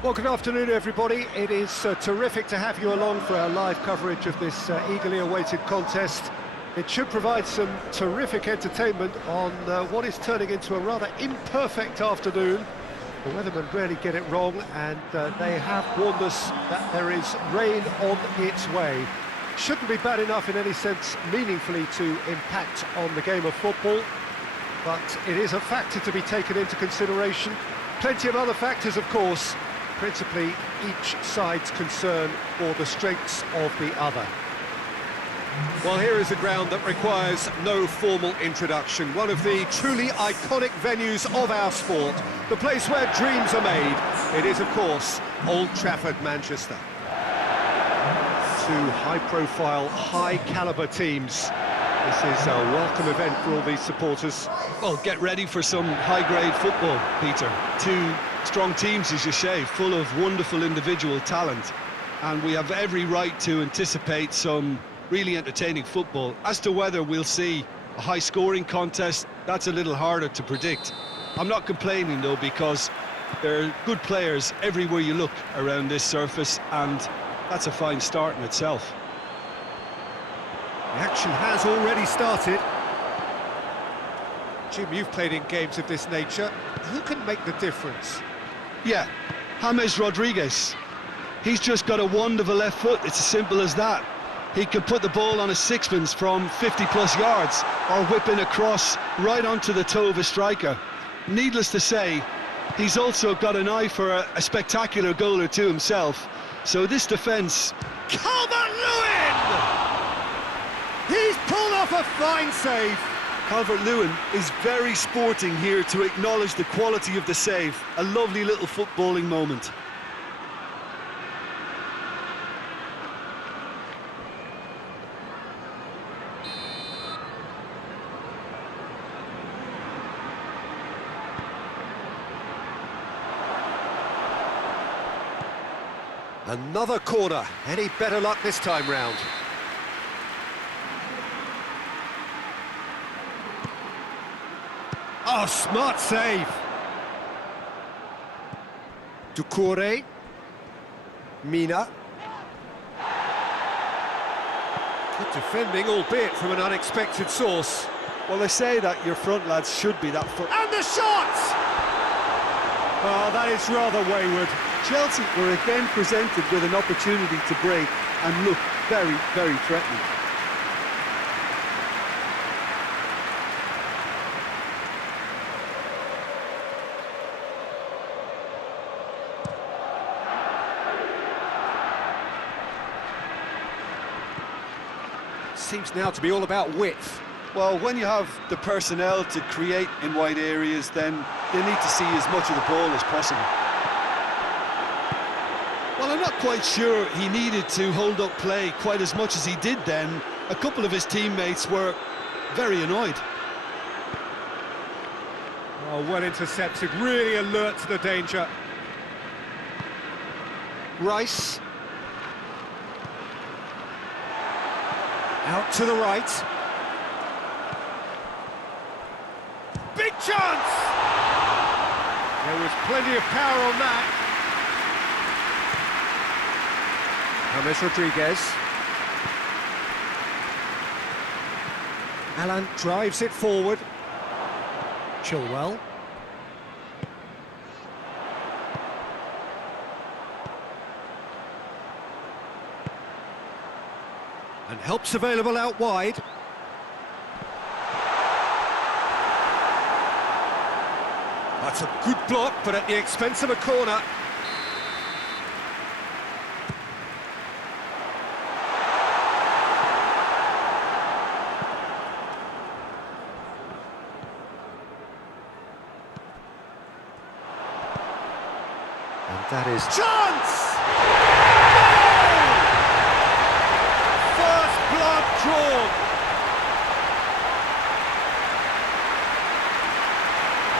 Well, good afternoon, everybody. It is terrific to have you along for our live coverage of this eagerly awaited contest. It should provide some terrific entertainment on what is turning into a rather imperfect afternoon. The weathermen rarely get it wrong, and they have warned us that there is rain on its way. Shouldn't be bad enough in any sense meaningfully to impact on the game of football, but it is a factor to be taken into consideration. Plenty of other factors, of course, principally each side's concern for the strengths of the other. Well, here is a ground that requires no formal introduction. One of the truly iconic venues of our sport, the place where dreams are made. It is, of course, Old Trafford, Manchester. Two high-profile, high-caliber teams. This is a welcome event for all these supporters. Well, get ready for some high-grade football, Peter. Two strong teams, as you say, full of wonderful individual talent. And we have every right to anticipate some really entertaining football. As to whether we'll see a high-scoring contest, that's a little harder to predict. I'm not complaining, though, because there are good players everywhere you look around this surface, and that's a fine start in itself. The action has already started. Jim, you've played in games of this nature. Who can make the difference? Yeah, James Rodriguez. He's just got a wonderful left foot. It's as simple as that. He can put the ball on a sixpence from 50-plus yards or whip in a cross right onto the toe of a striker. Needless to say, he's also got an eye for a spectacular goal or two himself. So this defence... Calvert-Lewin! He's pulled off a fine save. Calvert-Lewin is very sporting here to acknowledge the quality of the save. A lovely little footballing moment. Another corner. Any better luck this time round? Oh, smart save. Doucouré. Mina. Good defending, albeit from an unexpected source. Well, they say that your front lads should be that front. And the shot! Oh, that is rather wayward. Chelsea were again presented with an opportunity to break and look very, very threatening. Seems now to be all about width. Well, when you have the personnel to create in wide areas, then they need to see as much of the ball as possible. Well, I'm not quite sure he needed to hold up play quite as much as he did then. A couple of his teammates were very annoyed. Oh, well intercepted, really alert to the danger. Rice. Out to the right. Big chance! There was plenty of power on that. James Rodriguez. Haaland drives it forward. Chilwell. And help's available out wide. That's a good block, but at the expense of a corner. And that is... Chance! First blood drawn.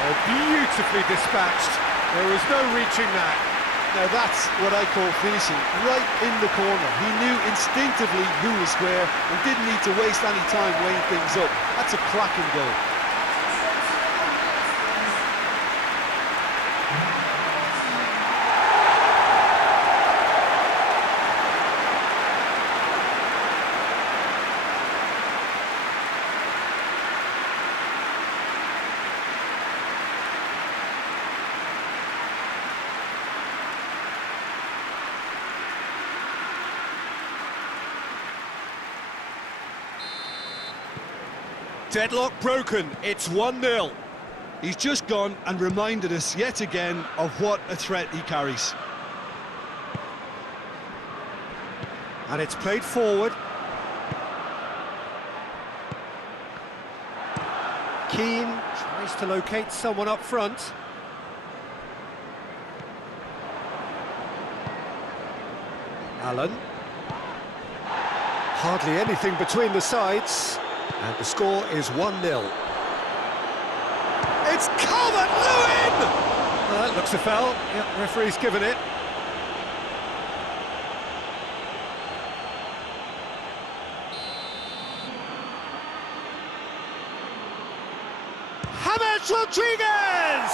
Oh, beautifully dispatched. There was no reaching that. Now that's what I call finishing, right in the corner. He knew instinctively who was where and didn't need to waste any time weighing things up. That's a cracking goal. Deadlock broken, it's 1-0. He's just gone and reminded us yet again of what a threat he carries. And it's played forward. Keane tries to locate someone up front. Allen. Hardly anything between the sides. And the score is 1-0. It's Calvert-Lewin! That looks a foul. Yeah, referee's given it. James Rodriguez!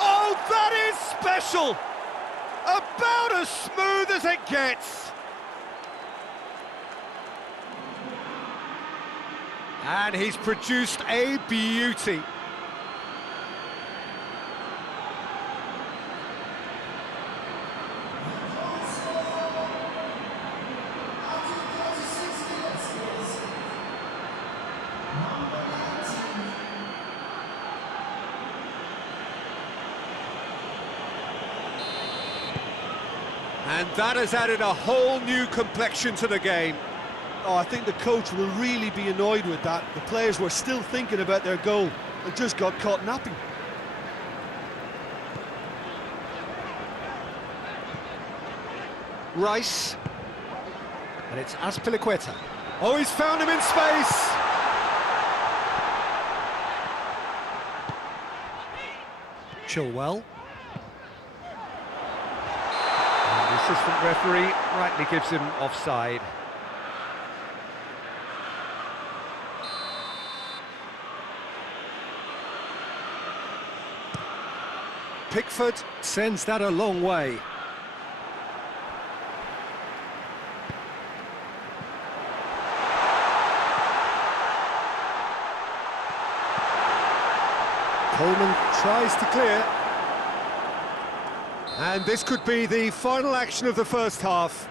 Oh, that is special! About as smooth as it gets. And he's produced a beauty. And that has added a whole new complexion to the game. Oh, I think the coach will really be annoyed with that. The players were still thinking about their goal and just got caught napping. Rice. And it's Azpilicueta. Oh, he's found him in space! Chilwell. And the assistant referee rightly gives him offside. Pickford sends that a long way. Coleman tries to clear. And this could be the final action of the first half.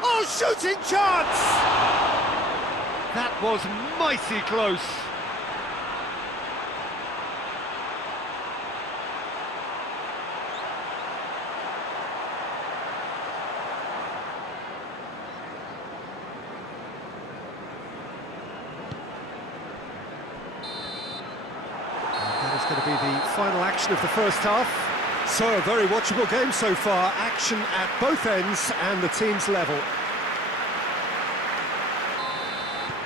Oh, shooting chance! That was mighty close. That is going to be the final action of the first half. So, a very watchable game so far. Action at both ends and the teams level.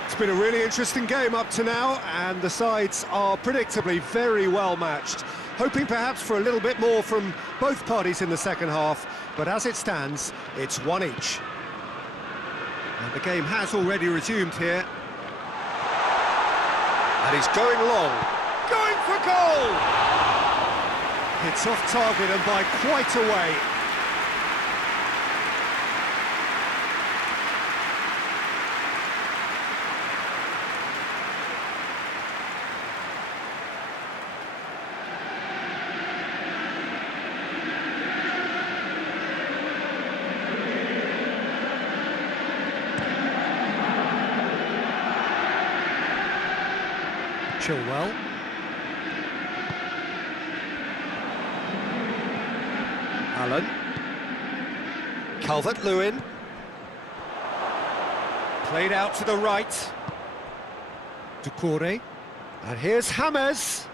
It's been a really interesting game up to now, and the sides are predictably very well matched. Hoping perhaps for a little bit more from both parties in the second half, but as it stands, it's one each. And the game has already resumed here. And he's going long. Going for goal! It's off target and by quite a way. Chilwell. Allen. Calvert-Lewin. Played out to the right. Doucouré. And here's James.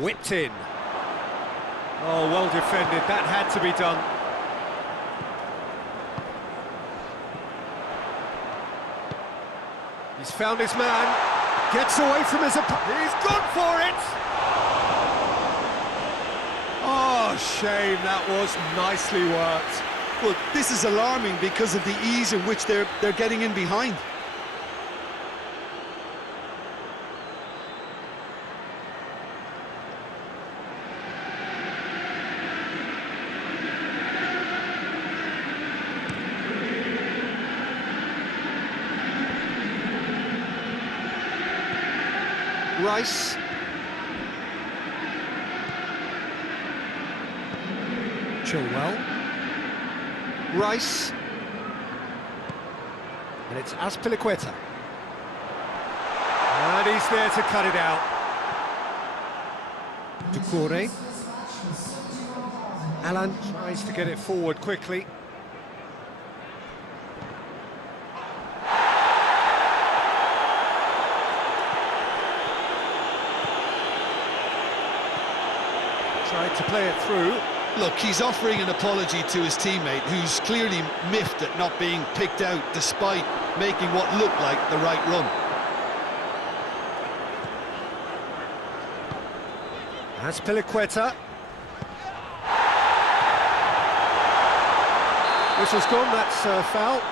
Whipped in. Oh, well defended. That had to be done. He's found his man. Gets away from his opponent. He's gone for it! Oh, shame, that was nicely worked. Well, this is alarming because of the ease in which they're getting in behind. Rice. Chilwell. Rice. And it's Azpilicueta. And he's there to cut it out. Decore. Haaland tries to get it forward quickly. Tried to play it through. Look, he's offering an apology to his teammate, who's clearly miffed at not being picked out despite making what looked like the right run. Azpilicueta. Whistle's gone, that's a foul.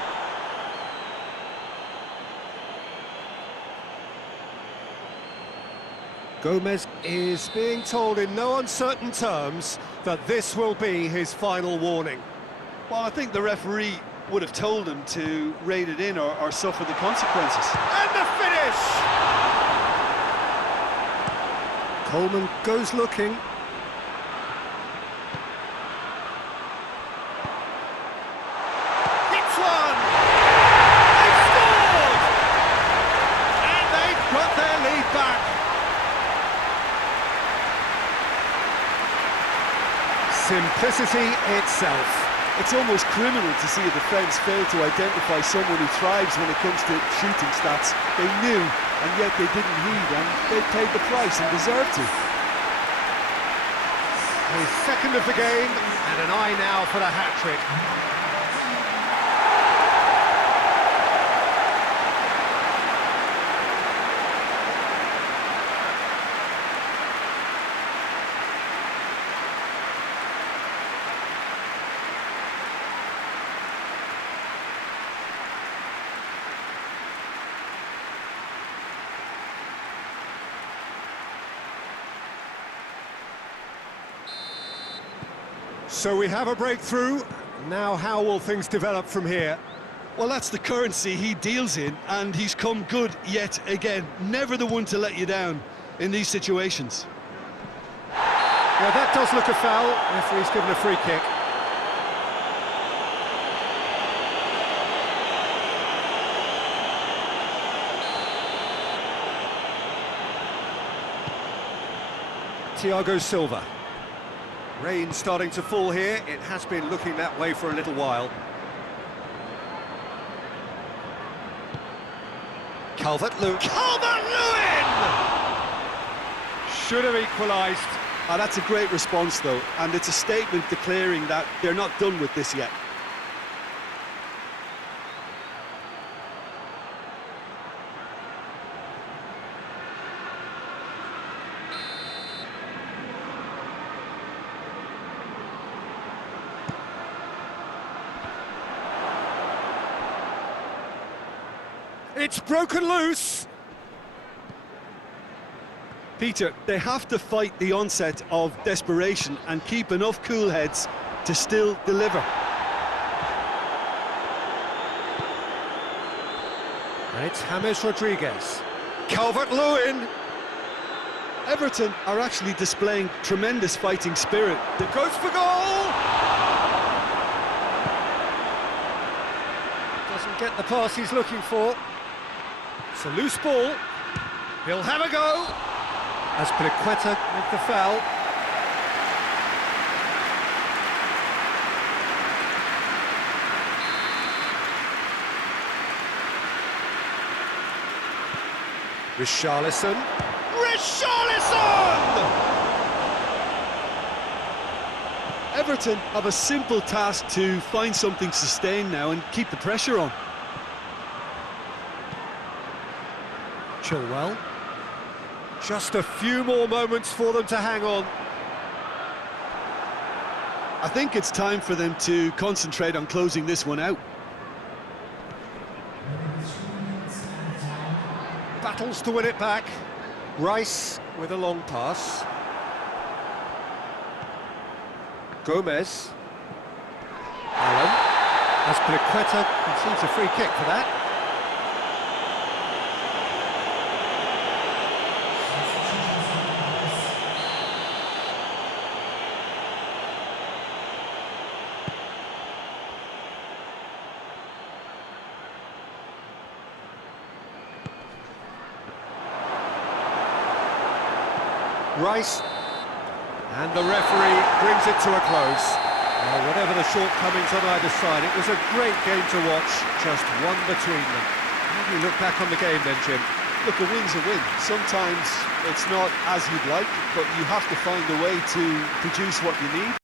Gomez is being told in no uncertain terms that this will be his final warning. Well, I think the referee would have told him to rate it in or suffer the consequences. And the finish! Coleman goes looking. Hits one! They've scored! And they've got their lead back. Simplicity itself. It's almost criminal to see a defence fail to identify someone who thrives when it comes to shooting stats. They knew, and yet they didn't heed, and they paid the price and deserved to. His second of the game, and an eye now for the hat-trick. So we have a breakthrough. Now how will things develop from here? Well, that's the currency he deals in, and he's come good yet again. Never the one to let you down in these situations. Yeah, that does look a foul. Referee's given a free kick. Thiago Silva. Rain starting to fall here. It has been looking that way for a little while. Calvert-Lewin! Should have equalised. That's a great response, though, and it's a statement declaring that they're not done with this yet. It's broken loose! Peter, they have to fight the onset of desperation and keep enough cool heads to still deliver. And it's James Rodriguez. Calvert-Lewin! Everton are actually displaying tremendous fighting spirit. It goes for goal! Doesn't get the pass he's looking for. It's a loose ball. He'll have a go. Azpilicueta with the foul. Richarlison! Everton have a simple task to find something sustained now and keep the pressure on. Chilwell. Just a few more moments for them to hang on. I think it's time for them to concentrate on closing this one out. Battles to win it back. Rice with a long pass. Gomez. Allen. Azpilicueta conceives a free kick for that. Rice. And the referee brings it to a close. Well, whatever the shortcomings on either side, it was a great game to watch, just one between them. How do you look back on the game then, Jim? Look, a win's a win. Sometimes it's not as you'd like, but you have to find a way to produce what you need.